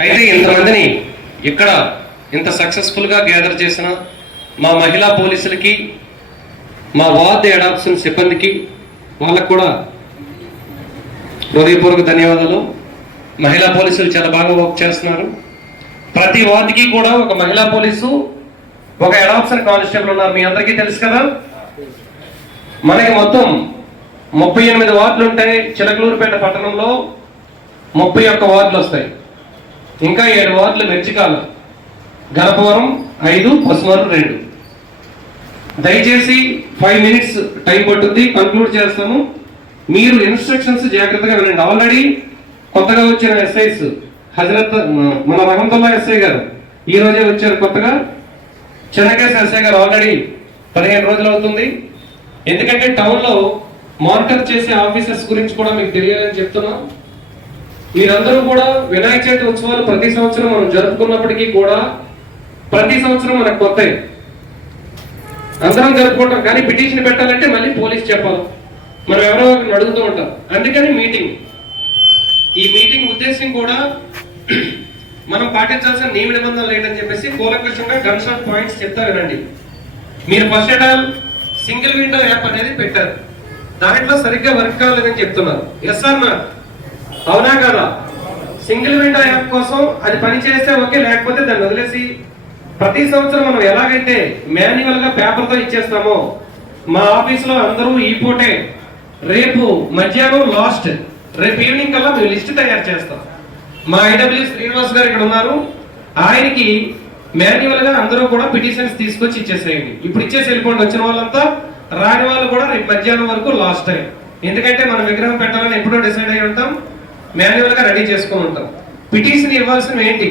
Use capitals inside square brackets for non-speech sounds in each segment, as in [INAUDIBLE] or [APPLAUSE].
అయితే ఇంతమందిని ఇక్కడ ఇంత సక్సెస్ఫుల్గా గ్యాదర్ చేసిన మా మహిళా పోలీసులకి మా వార్డ్ అడాప్షన్ సిబ్బందికి వాళ్ళకు కూడా హృదయపూర్వక ధన్యవాదాలు. మహిళా పోలీసులు చాలా బాగా వర్క్ చేస్తున్నారు. ప్రతి వార్డుకి కూడా ఒక మహిళా పోలీసు ఒక అడాప్షన్ కానిస్టేబుల్ ఉన్నారు. మీ అందరికీ తెలుసు కదా? మనకి మొత్తం ముప్పై ఎనిమిది వార్డులు ఉంటాయి చిలకలూరుపేట పట్టణంలో ముప్పై ఒక్క వార్డులు వస్తాయి ఇంకా ఏడు వార్డులు మెర్చికాలు గణపవరం ఐదు పసుమూరు రెండు. దయచేసి ఫైవ్ మినిట్స్ టైం పట్టుద్ది కంక్లూడ్ చేస్తాము. మీరు ఇన్స్ట్రక్షన్స్ జాగ్రత్తగా వినండి. ఆల్రెడీ కొత్తగా వచ్చిన ఎస్ఐస్ హజరత్ మన రహమతుల్లా ఎస్ఐ గారు ఈ రోజే వచ్చారు కొత్తగా. చెన్నకేశ్ ఎస్ఐ గారు ఆల్రెడీ పదిహేను రోజులు అవుతుంది. ఎందుకంటే టౌన్లో మానిటర్ చేసే ఆఫీసర్స్ గురించి కూడా మీకు తెలియాలని చెప్తున్నాం. మీరందరూ కూడా వినాయక చవితి ఉత్సవాలు ప్రతి సంవత్సరం మనం జరుపుకున్నప్పటికీ కూడా ప్రతి సంవత్సరం మనకు కొత్త అందరం జరుపుకుంటాం కానీ పిటిషన్ పెట్టాలంటే మళ్ళీ పోలీస్ చెప్పాలి. మనం ఎవరో ఒకరిని అడుగుతూ ఉంటాం. అందుకని మీటింగ్. ఈ మీటింగ్ ఉద్దేశం కూడా [CLEARS THROAT] మనం పాటించాల్సిన నియమ నిబంధనలు ఏంటని చెప్పేసి కూలకృష్ణంగా గన్ షాట్ పాయింట్స్ చెప్తా వినండి. మీరు first of all single window app అనేది పెట్టారు. దాంట్లో సరిగ్గా వర్క్ కాలేదని చెప్తున్నారు. ఎస్ ఆర్ నాట్ అవునా కదా? సింగిల్ విండో యాప్ కోసం అది పని చేస్తే ఓకే లేకపోతే దాన్ని వదిలేసి ప్రతి సంవత్సరం మనం ఎలాగైతే మాన్యువల్గా పేపర్తో ఇచ్చేస్తామో మా ఆఫీస్లో అందరూ ఈ పూటే రేపు మధ్యాహ్నం లాస్ట్ రేపు ఈవినింగ్ కల్లా మేము లిస్ట్ తయారు చేస్తాం. మా ఐడబ్ల్యూ శ్రీనివాస్ గారు ఇక్కడ ఉన్నారు. ఆయనకి మాన్యువల్గా అందరూ కూడా పిటిషన్స్ తీసుకొచ్చి ఇచ్చేసేయండి. ఇప్పుడు ఇచ్చేసి వెళ్ళిపోండి వచ్చిన వాళ్ళంతా రాని వాళ్ళు కూడా రేపు మధ్యాహ్నం వరకు లాస్ట్ టైం ఎందుకంటే మనం విగ్రహం పెట్టాలని ఎప్పుడో డిసైడ్ అయి ఉంటాం. మాన్యువల్గా రెడీ చేసుకొని ఉంటాం పిటిషన్ ఇవ్వాల్సినవి ఏంటి?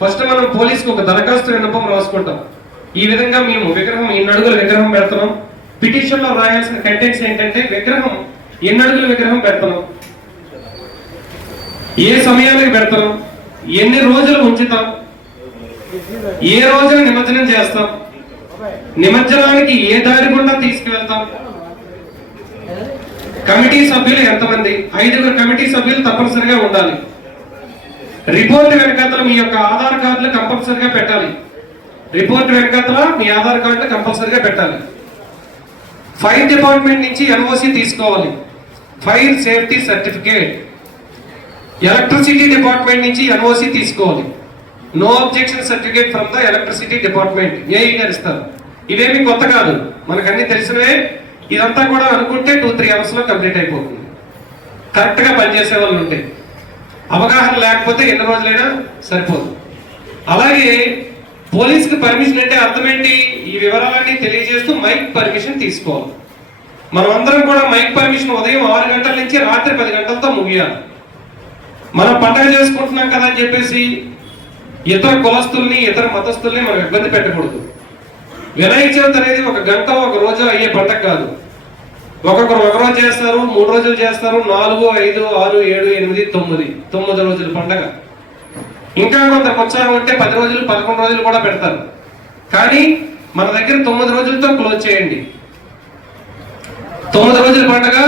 ఫస్ట్ మనం పోలీస్కి ఒక దరఖాస్తు విన్నపం రాసుకుంటాం. ఈ విధంగా మేము విగ్రహం ఎన్ని అడుగుల విగ్రహం పెడుతున్నాం. పిటిషన్లో రాయాల్సిన కంటెంట్స్ ఏంటంటే విగ్రహం ఎన్ని అడుగుల విగ్రహం పెడుతున్నాం. ఏ సమయానికి పెడతాం ఎన్ని రోజులు ఉంచుతాం? ఏ రోజున నిమజ్జనం చేస్తాం? నిమజ్జనానికి ఏ దారి గుండా తీసుకువెళ్తాం? కమిటీ సభ్యులు ఎంతమంది? ఐదుగురు కమిటీ సభ్యులు తప్పనిసరిగా ఉండాలి. రిపోర్ట్ వెనకాతల మీ యొక్క ఆధార్ కార్డులు కంపల్సరిగా పెట్టాలి. రిపోర్ట్ వెనకాతల మీ ఆధార్ కార్డులు కంపల్సరిగా పెట్టాలి. ఫైర్ డిపార్ట్మెంట్ నుంచి ఎన్ఓసి తీసుకోవాలి. Fire safety certificate. Electricity department నుంచి ఎన్ఓసి తీసుకోవాలి. No objection certificate from the electricity department. ఏ గారు ఇస్తారు? ఇవేమి కొత్త కాదు. మనకన్నీ తెలిసినవే. ఇదంతా కూడా అనుకుంటే టూ త్రీ అవర్స్లో కంప్లీట్ అయిపోతుంది. కరెక్ట్గా పనిచేసే వాళ్ళు ఉంటే. అవగాహన లేకపోతే ఎన్ని రోజులైనా సరిపోదు. అలాగే పోలీస్కి పర్మిషన్ అంటే అర్థం ఏంటి ఈ వివరాలన్నీ తెలియజేస్తూ మైక్ పర్మిషన్ తీసుకోవాలి. మనం అందరం కూడా మైక్ పర్మిషన్ ఉదయం ఆరు గంటల నుంచి రాత్రి పది గంటలతో ముగియాలి. మనం పండగ చేసుకుంటున్నాం కదా అని చెప్పేసి ఇతర కులస్తుల్ని ఇతర మతస్థుల్ని మనం ఇబ్బంది పెట్టకూడదు. వినాయక చవితి అనేది ఒక గంట ఒక రోజు అయ్యే పండగ కాదు. ఒక్కొక్కరు ఒక రోజు చేస్తారు మూడు రోజులు చేస్తారు నాలుగు ఐదు ఆరు ఏడు ఎనిమిది తొమ్మిది. తొమ్మిది రోజుల పండగ. ఇంకా కొందరికి ఉత్సాహం ఉంటే పది రోజులు పదకొండు రోజులు కూడా పెడతారు. కానీ మన దగ్గర తొమ్మిది రోజులతో క్లోజ్ చేయండి. తొమ్మిది రోజుల పండగ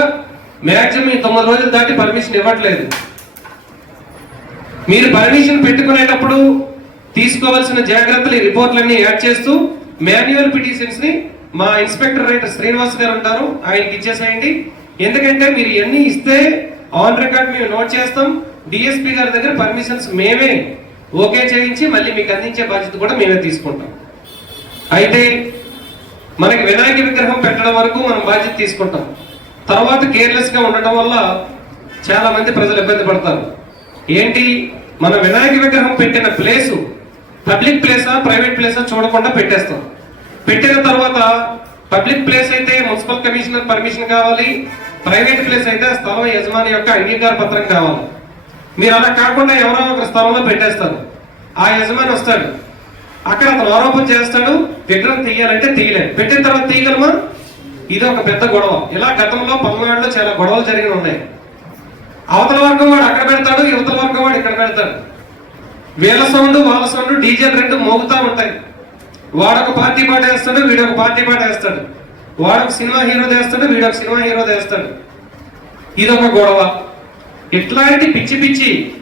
మ్యాక్సిమం ఈ తొమ్మిది రోజులు దాటి పర్మిషన్ ఇవ్వట్లేదు. మీరు పర్మిషన్ పెట్టుకునేటప్పుడు తీసుకోవాల్సిన జాగ్రత్తలు ఈ రిపోర్ట్లన్నీ యాడ్ చేస్తూ మాన్యువల్ పిటిషన్స్ని మా ఇన్స్పెక్టర్ రైటర్ శ్రీనివాస్ గారు ఉంటారు ఆయనకి ఇచ్చేసేయండి. ఎందుకంటే మీరు ఎన్ని ఇస్తే ఆన్ రికార్డ్ మేము నోట్ చేస్తాం. డిఎస్పీ గారి దగ్గర పర్మిషన్స్ మేమే ఓకే చేయించి మళ్ళీ మీకు అందించే బాధ్యత కూడా మేమే తీసుకుంటాం. అయితే మనకి వినాయక విగ్రహం పెట్టడం వరకు మనం బాధ్యత తీసుకుంటాం. తర్వాత కేర్లెస్గా ఉండటం వల్ల చాలా మంది ప్రజలు ఇబ్బంది పడతారు. ఏంటి? మన వినాయక విగ్రహం పెట్టిన ప్లేసు పబ్లిక్ ప్లేసా ప్రైవేట్ ప్లేసా చూడకుండా పెట్టేస్తాం. పెట్టిన తర్వాత పబ్లిక్ ప్లేస్ అయితే మున్సిపల్ కమిషనర్ పర్మిషన్ కావాలి. ప్రైవేట్ ప్లేస్ అయితే స్థలం యజమాని యొక్క అంగీకార పత్రం కావాలి. మీరు అలా కాకుండా ఎవరో ఒక స్థలంలో పెట్టేస్తారు. ఆ యజమాని వస్తాడు. అక్కడ అతను ఆరోపణ చేస్తాడు. విగ్రహం తీయాలంటే తీయలేదు. పెట్టిన తర్వాత తీయగలమా? ఇది ఒక పెద్ద గొడవ. ఇలా గతంలో పల్నాడులో చాలా గొడవలు జరిగి ఉన్నాయి. అవతల వర్గం వాడు అక్కడ పెడతాడు యువతల వర్గం వాడు ఇక్కడ పెడతాడు. వీళ్ళ సౌండ్ వాళ్ళ సౌండ్ డీజే రెండు మోగుతా ఉంటాయి. వాడొక పార్టీ పాట వేస్తాడు వీడొక పార్టీ పాట వేస్తాడు. వాడొక సినిమా హీరో వేస్తాడు వీడొక సినిమా హీరో వేస్తాడు. ఇదొక గొడవ. ఇట్లాంటి పిచ్చి పిచ్చి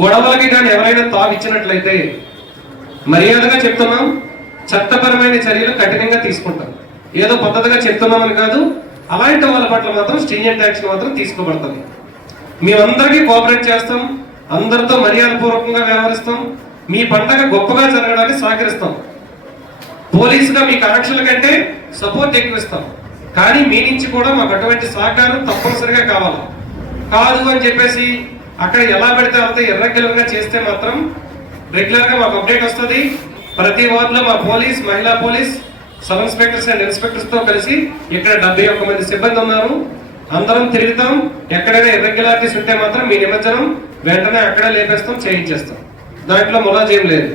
గొడవలకి కానీ ఎవరైనా తావిచ్చినట్లయితే మర్యాదగా చెప్తున్నాం చట్టపరమైన చర్యలు కఠినంగా తీసుకుంటాం. ఏదో పద్ధతిగా చెప్తున్నామని కాదు అలాంటి వాళ్ళ పట్ల మాత్రం స్టింజెంట్ యాక్షన్ మాత్రం తీసుకోబడుతుంది. మేమందరికీ కోఆపరేట్ చేస్తాం అందరితో మర్యాదపూర్వకంగా వ్యవహరిస్తాం. మీ పండగ గొప్పగా జరగడానికి సహకరిస్తాం పోలీసుగా మీకు ఆంక్షల కంటే సపోర్ట్ ఎక్కువ ఇస్తాం కానీ మీ నుంచి కూడా మాకు అటువంటి సహకారం తప్పనిసరిగా కావాలి. కాదు అని చెప్పేసి అక్కడ ఎలా పెడితే అంత ఇర్రెగ్యులర్గా చేస్తే మాత్రం రెగ్యులర్గా మాకు అప్డేట్ వస్తుంది. ప్రతి వార్డులో మా పోలీస్ మహిళా పోలీస్ సబ్ ఇన్స్పెక్టర్స్ అండ్ ఇన్స్పెక్టర్స్తో కలిసి ఇక్కడ డెబ్బై ఒక్క మంది సిబ్బంది ఉన్నారు. అందరం తిరుగుతాం. ఎక్కడైనా ఇర్రెగ్యులారిటీస్ ఉంటే మాత్రం మీ నిమజ్జనం వెంటనే అక్కడే లేపేస్తాం చేయించేస్తాం. దాంట్లో ములాజేం లేదు.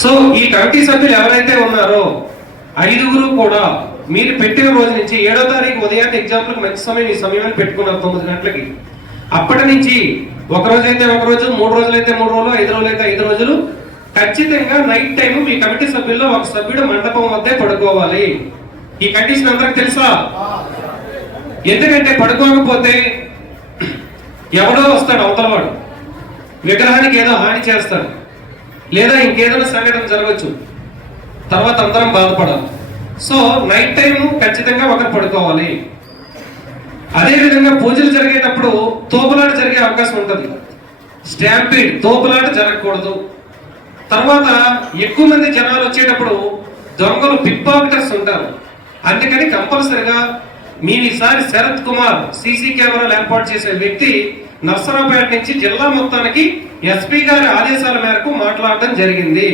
సో ఈ కమిటీ సభ్యులు ఎవరైతే ఉన్నారో ఐదుగురు కూడా మీరు పెట్టిన రోజు నుంచి ఏడో తారీఖు ఉదయాన్నే ఎగ్జాంపుల్ మంచి సమయం ఈ సమయాన్ని పెట్టుకున్నారు తొమ్మిది గంటలకి. అప్పటి నుంచి ఒక రోజు అయితే ఒక రోజు మూడు రోజులు అయితే మూడు రోజులు ఐదు రోజులు అయితే ఐదు రోజులు. ఖచ్చితంగా నైట్ టైం మీ కమిటీ సభ్యుల్లో ఒక సభ్యుడు మండపం వద్దే పడుకోవాలి. ఈ కండిషన్ అందరికి తెలుసా? ఎందుకంటే పడుకోకపోతే ఎవడో వస్తాడు అవతలవాడు విగ్రహానికి ఏదో హాని చేస్తాడు. లేదా ఇంకేదైనా సంఘటన జరగచ్చు. తర్వాత అందరం బాధపడాలి. సో నైట్ టైం ఖచ్చితంగా ఒకరు పడుకోవాలి. అదేవిధంగా పూజలు జరిగేటప్పుడు తోపులాట జరిగే అవకాశం ఉంటుంది. స్టాంపీడ్ తోపులాట జరగకూడదు. తర్వాత ఎక్కువ మంది జనాలు వచ్చేటప్పుడు దొంగలు పిక్ పాకెటర్స్ ఉంటారు. అందుకని కంపల్సరిగా మీ ఈసారి శరత్ కుమార్ సీసీ కెమెరాలు ఏర్పాటు చేసే వ్యక్తి నర్సరావుపేట నుంచి జిల్లా మొత్తానికి ఎస్పీ గారి ఆదేశాల మేరకు మాట్లాడడం జరిగింది.